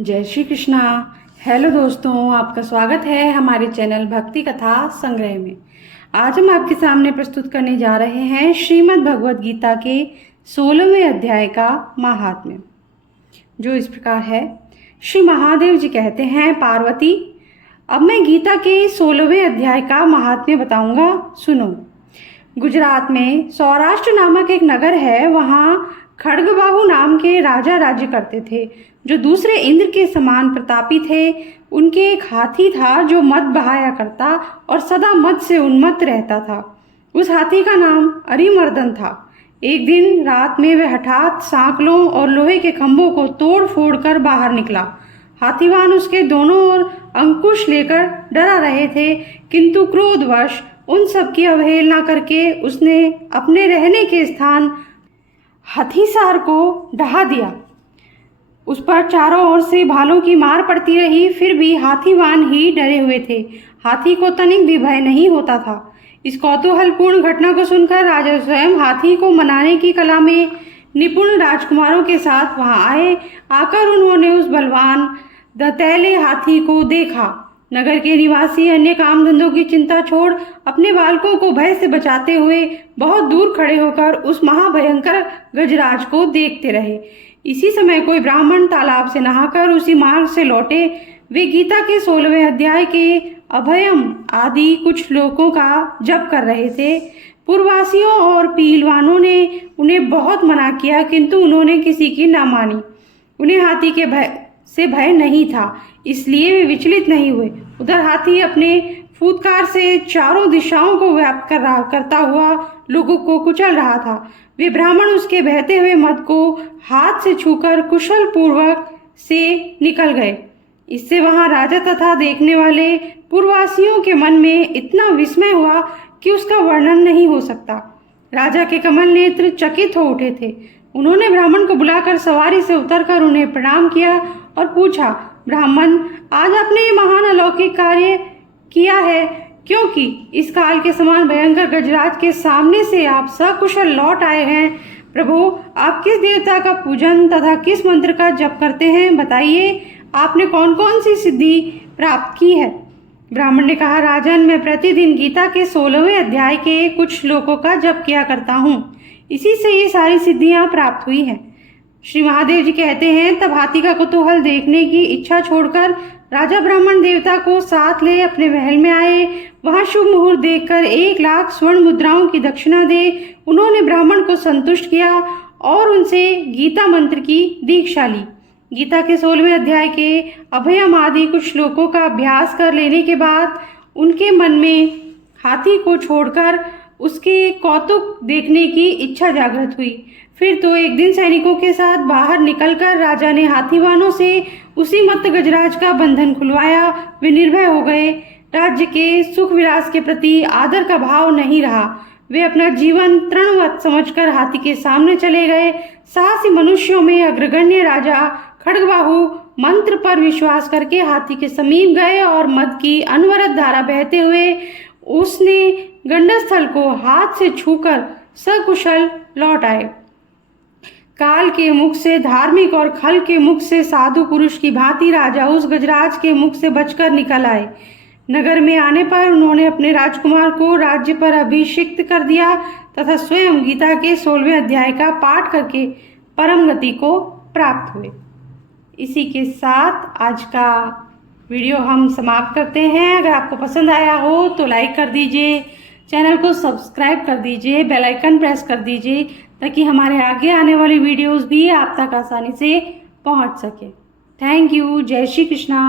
जय श्री कृष्णा। हेलो दोस्तों, आपका स्वागत है हमारे चैनल भक्ति कथा संग्रह में। आज हम आपके सामने प्रस्तुत करने जा रहे हैं श्रीमद् भगवद गीता के 16वें अध्याय का महात्म्य, जो इस प्रकार है। श्री महादेव जी कहते हैं, पार्वती, अब मैं गीता के 16वें अध्याय का महात्म्य बताऊंगा, सुनो। गुजरात में सौराष्ट्र नामक एक नगर है। वहाँ खड्गबाहु नाम के राजा राज्य करते थे, जो दूसरे इंद्र के समान प्रतापी थे। उनके एक हाथी था जो मद बहाया करता और सदा मद से उन्मत्त रहता था। उस हाथी का नाम अरिमर्दन था। एक दिन रात में वह हठात सांकलों और लोहे के खंभों को तोड़ फोड़ कर बाहर निकला। हाथीवान उसके दोनों ओर अंकुश लेकर डरा रहे थे, किंतु क्रोधवश उन सब की अवहेलना करके उसने अपने रहने के स्थान हथीसार को ढहा दिया। उस पर चारों ओर से भालों की मार पड़ती रही, फिर भी हाथीवान ही डरे हुए थे। हाथी को तनिक भी भय नहीं होता था। इस कौतूहलपूर्ण घटना को सुनकर राजा स्वयं हाथी को मनाने की कला में निपुण राजकुमारों के साथ वहां आए। आकर उन्होंने उस बलवान दंतैले हाथी को देखा। नगर के निवासी अन्य काम धंधों की चिंता छोड़ अपने बालकों को भय से बचाते हुए बहुत दूर खड़े होकर उस महाभयंकर गजराज को देखते रहे। इसी समय कोई ब्राह्मण तालाब से नहाकर उसी मार्ग से लौटे। वे गीता के 16वें अध्याय के अभयम आदि कुछ श्लोकों का जप कर रहे थे। पूर्ववासियों और पीलवानों ने उन्हें बहुत मना किया, किंतु उन्होंने किसी की ना मानी। उन्हें हाथी के भय नहीं था, इसलिए वे विचलित नहीं हुए। उधर हाथी अपने फूत्कार से चारों दिशाओं को व्याप्त करता हुआ लोगों को कुचल रहा था। वे ब्राह्मण उसके बहते हुए मद को हाथ से छूकर कुशल पूर्वक से निकल गए। इससे वहां राजा तथा देखने वाले पूर्ववासियों के मन में इतना विस्मय हुआ कि उसका वर्णन नहीं हो सकता। राजा के कमल नेत्र चकित हो उठे थे। उन्होंने ब्राह्मण को बुलाकर सवारी से उतरकर उन्हें प्रणाम किया और पूछा, ब्राह्मण, आज आपने ये महान अलौकिक कार्य किया है, क्योंकि इस काल के समान भयंकर गजराज के सामने से आप सकुशल लौट आए हैं। प्रभु, आप किस देवता का पूजन तथा किस मंत्र का जप करते हैं, बताइए। आपने कौन कौन सी सिद्धि प्राप्त की है? ब्राह्मण ने कहा, राजन, मैं प्रतिदिन गीता के 16वें अध्याय के कुछ श्लोकों का जप किया करता हूँ। इसी से ये सारी सिद्धियां प्राप्त हुई हैं। श्री महादेव जी कहते हैं, तब हाथी का कुतूहल देखने की इच्छा छोड़कर राजा ब्राह्मण देवता को साथ ले अपने महल में आए। वहां शुभ मुहूर्त देखकर 1,00,000 स्वर्ण मुद्राओं की दक्षिणा दे उन्होंने ब्राह्मण को संतुष्ट किया और उनसे गीता मंत्र की दीक्षा ली। गीता के 16वें अध्याय के अभयम आदि कुछ श्लोकों का अभ्यास कर लेने के बाद उनके मन में हाथी को छोड़कर उसके कौतुक देखने की इच्छा जागृत हुई। फिर तो एक दिन सैनिकों के साथ बाहर निकलकर राजा ने हाथीवानों से उसी मत्त गजराज का बंधन खुलवाया। वे निर्भय हो गए। राज्य के सुख विलास के प्रति आदर का भाव नहीं रहा। वे अपना जीवन तृणवत समझकर हाथी के सामने चले गए। साहसी मनुष्यों में अग्रगण्य राजा खड्गबाहु मंत्र पर विश्वास करके हाथी के समीप गए और मद की अनवरत धारा बहते हुए उसने गंडस्थल को हाथ से छूकर सकुशल लौट आए। काल के मुख से धार्मिक और खल के मुख से साधु पुरुष की भांति राजा उस गजराज के मुख से बचकर निकल आए। नगर में आने पर उन्होंने अपने राजकुमार को राज्य पर अभिषिक्त कर दिया तथा स्वयं गीता के 16वें अध्याय का पाठ करके परम गति को प्राप्त हुए। इसी के साथ आज का वीडियो हम समाप्त करते हैं। अगर आपको पसंद आया हो तो लाइक कर दीजिए, चैनल को सब्सक्राइब कर दीजिए, बेल आइकन प्रेस कर दीजिए, ताकि हमारे आगे आने वाली वीडियोस भी आप तक आसानी से पहुंच सके। Thank you. जय श्री कृष्णा।